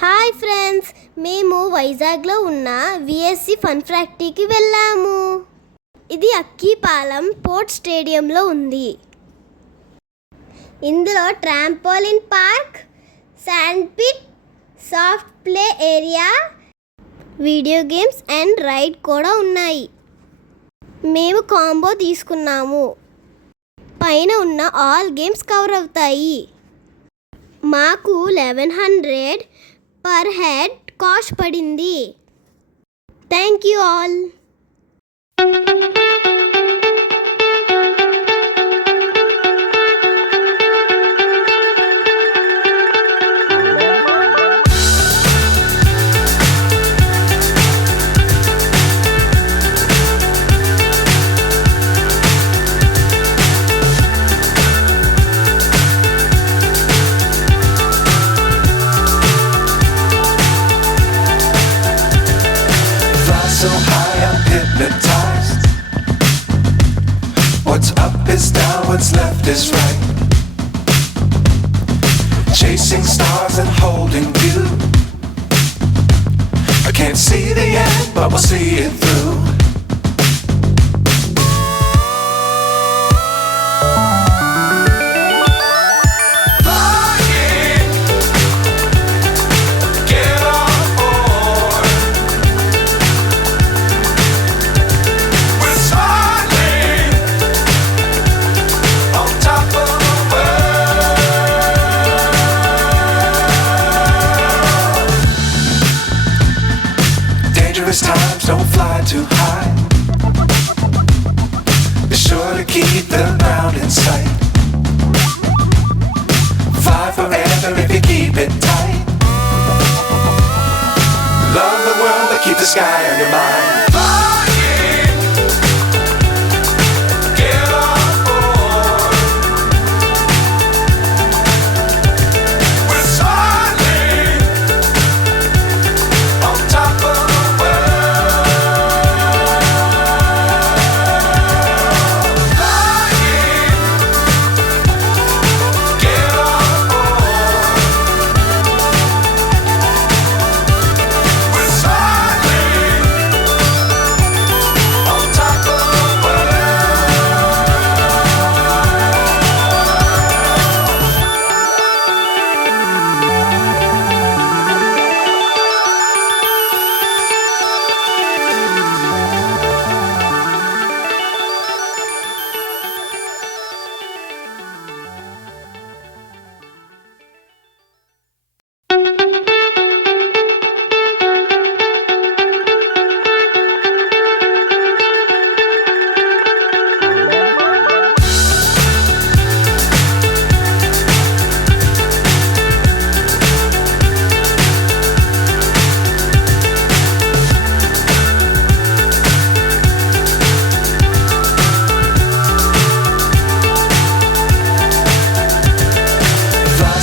Hi friends, మేము వైజాగ్లో ఉన్న విఎస్సి ఫన్ ఫ్యాక్టరీకి వెళ్ళాము. ఇది అక్కిపాలెం పోర్ట్ స్టేడియంలో ఉంది. ఇందులో trampoline park, sand pit, soft play area, video games and ride కూడా ఉన్నాయి. మేము కాంబో తీసుకున్నాము. పైన ఉన్న ఆల్ గేమ్స్ కవర్ అవుతాయి. మాకు 1100 పర్ హెడ్ కాస్ట్ పడింది. Thank you all. So high I'm hypnotized. What's up is down, what's left is right. Chasing stars and holding you. I can't see the end, but we'll see it through. Dangerous times, don't fly too high. Be sure to keep the ground in sight. Fly forever if you keep it tight. Love the world, but keep the sky on your mind.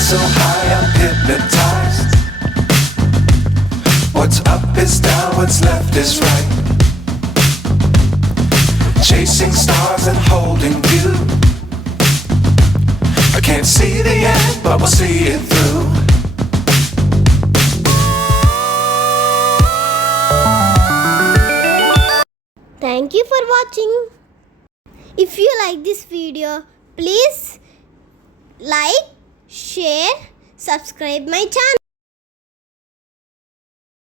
So high I'm hypnotized. What's up is down, what's left is right. Chasing stars and holding you. I can't see the end, but we'll see it through. Thank you for watching. If you like this video, please like, share, subscribe my channel.